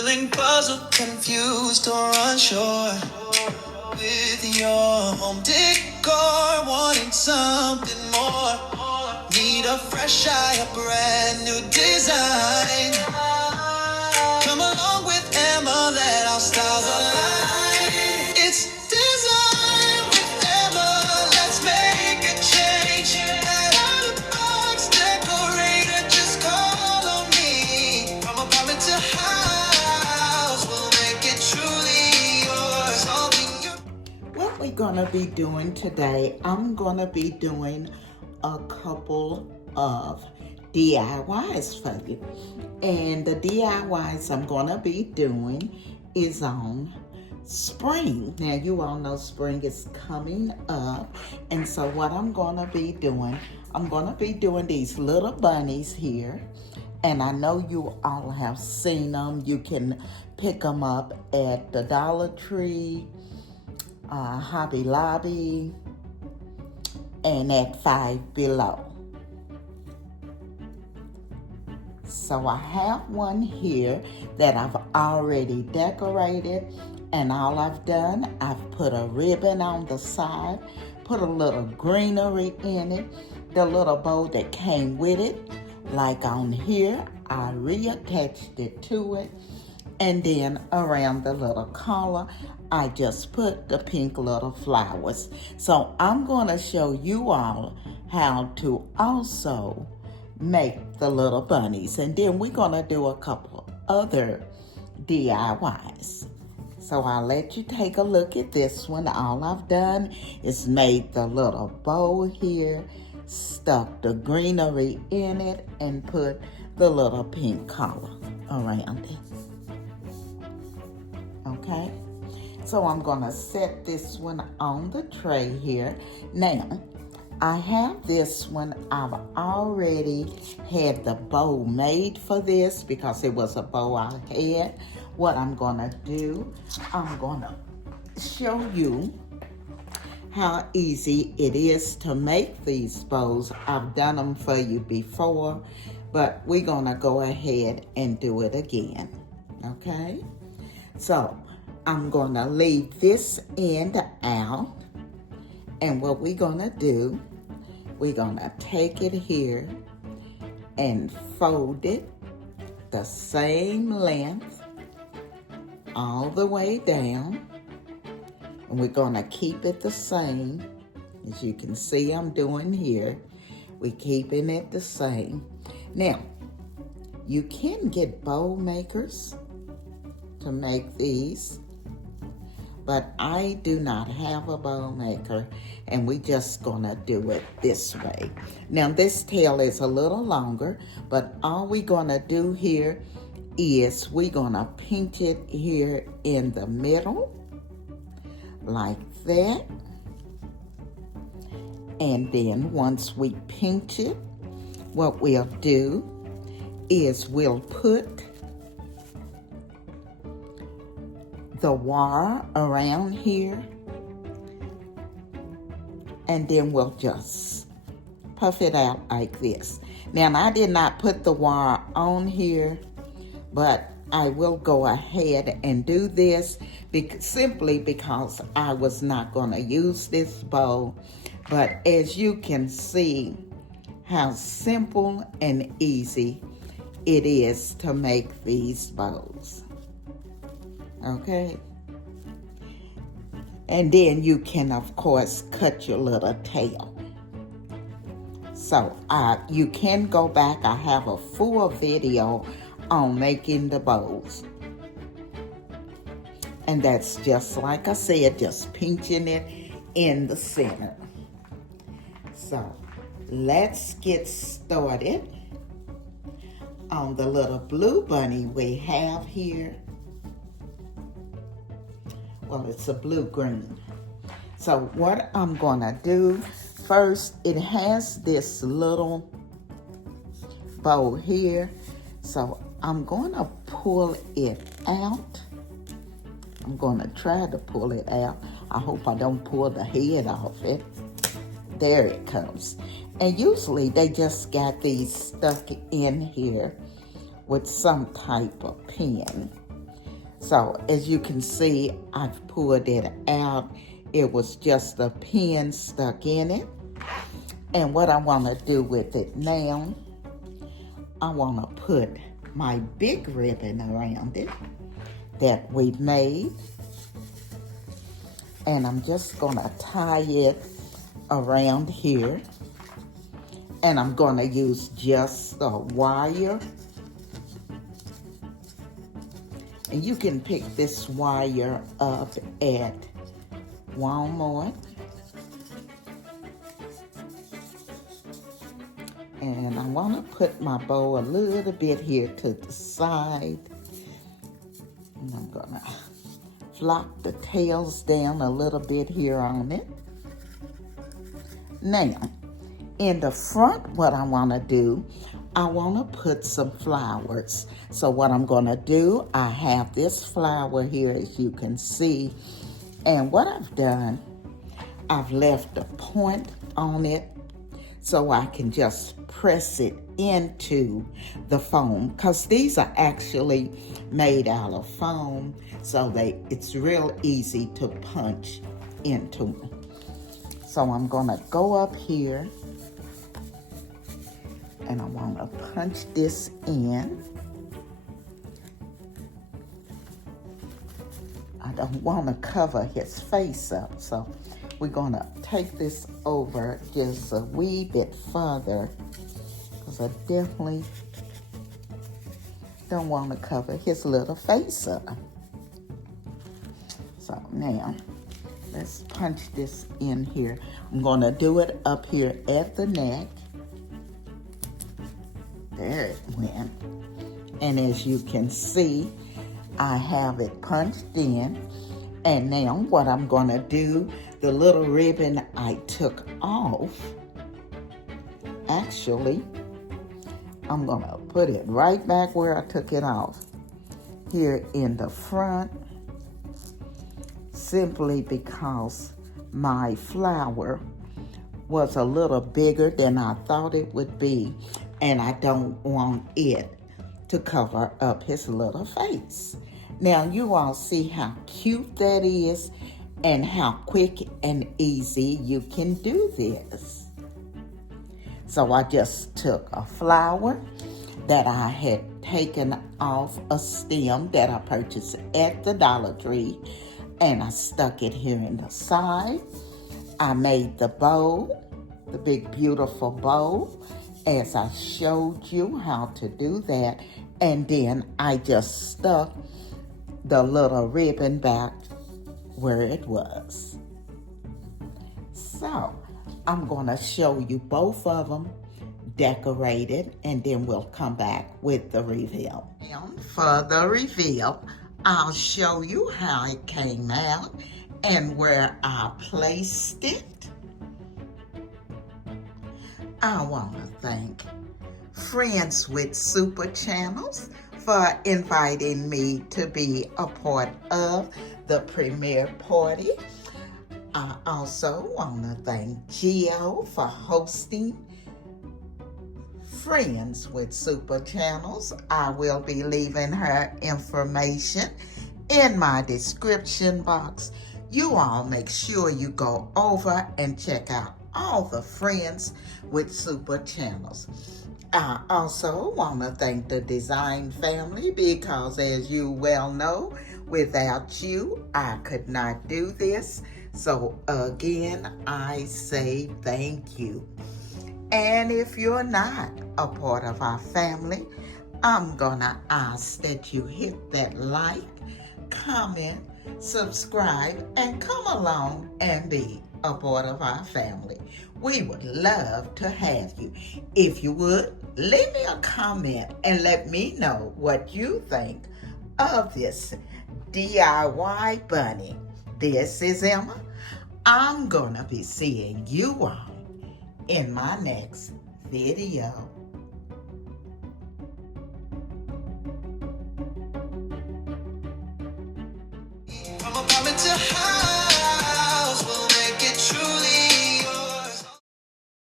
Feeling puzzled, confused, or unsure with your home decor, wanting something more. Need a fresh eye, a brand new design. Come along with Emma, let our styles align. It's design with Emma, let's make a change. That out of box decorator, just call on me. From apartment to house, we'll make it truly yours. All what we're gonna be doing today, I'm gonna be doing a couple of DIYs for you. And the DIYs I'm gonna be doing is on spring. Now you all know spring is coming up. And so what I'm gonna be doing these little bunnies here. And I know you all have seen them. You can pick them up at the DollarTree, Hobby Lobby, and at Five Below. So I have one here that I've already decorated, and all I've done, I've put a ribbon on the side, put a little greenery in it, the little bow that came with it, like on here, I reattached it to it, and then around the little collar, I just put the pink little flowers. So I'm gonna show you all how to also make the little bunnies. And then we're gonna do a couple other DIYs. So I'll let you take a look at this one. All I've done is made the little bow here, stuck the greenery in it, and put the little pink collar around it. Okay, so I'm gonna set this one on the tray here. Now, I have this one, I've already had the bow made for this because it was a bow I had. What I'm gonna do, I'm gonna show you how easy it is to make these bows. I've done them for you before, but we're gonna go ahead and do it again, okay? So, I'm gonna leave this end out, and what we're gonna do, we're gonna take it here and fold it the same length all the way down. And we're gonna keep it the same. As you can see I'm doing here, we're keeping it the same. Now, you can get bow makers to make these, but I do not have a bow maker, and we just gonna do it this way. Now this tail is a little longer, but all we gonna do here is we gonna pinch it here in the middle, like that. And then once we pinch it, what we'll do is we'll put the wire around here, and then we'll just puff it out like this. Now, I did not put the wire on here, but I will go ahead and do this simply because I was not going to use this bow. But as you can see how simple and easy it is to make these bows. Okay, and then you can of course cut your little tail. So you can go back, I have a full video on making the bows, and that's just like I said, just pinching it in the center. So let's get started on the little blue bunny we have here. Well, it's a blue-green. So what I'm gonna do, first, it has this little bow here. So I'm gonna pull it out. I'm gonna try to pull it out. I hope I don't pull the head off it. There it comes. And usually they just got these stuck in here with some type of pin. So as you can see, I've pulled it out. It was just a pin stuck in it. And what I want to do with it now, I want to put my big ribbon around it that we made. And I'm just going to tie it around here. And I'm going to use just a wire. And you can pick this wire up at Walmart. And I want to put my bow a little bit here to the side. And I'm going to flop the tails down a little bit here on it. Now, in the front, what I want to do, I want to put some flowers. So what I'm going to do, I have this flower here, as you can see. And what I've done, I've left a point on it so I can just press it into the foam, because these are actually made out of foam, so it's real easy to punch into them. So I'm going to go up here and I want to punch this in. I don't want to cover his face up, so we're going to take this over just a wee bit further, because I definitely don't want to cover his little face up. So now, let's punch this in here. I'm going to do it up here at the neck. There it went. And as you can see, I have it punched in. And now what I'm going to do, the little ribbon I took off, actually, I'm going to put it right back where I took it off, here in the front, simply because my flower was a little bigger than I thought it would be, and I don't want it to cover up his little face. Now you all see how cute that is and how quick and easy you can do this. So I just took a flower that I had taken off a stem that I purchased at the Dollar Tree, and I stuck it here in the side. I made the bow, the big beautiful bow, as I showed you how to do that. And then I just stuck the little ribbon back where it was. So I'm going to show you both of them decorated, and then we'll come back with the reveal. And for the reveal, I'll show you how it came out and where I placed it. I want to thank Friends with Super Channels for inviting me to be a part of the premiere party. I also want to thank Gio for hosting Friends with Super Channels. I will be leaving her information in my description box. You all make sure you go over and check out all the Friends with Super Channels. I also want to thank the design family, because as you well know, without you, I could not do this. So again, I say thank you. And if you're not a part of our family, I'm gonna ask that you hit that like, comment, subscribe, and come along and be a part of our family. We would love to have you. If you would, leave me a comment and let me know what you think of this DIY bunny. This is Emma. I'm gonna be seeing you all in my next video.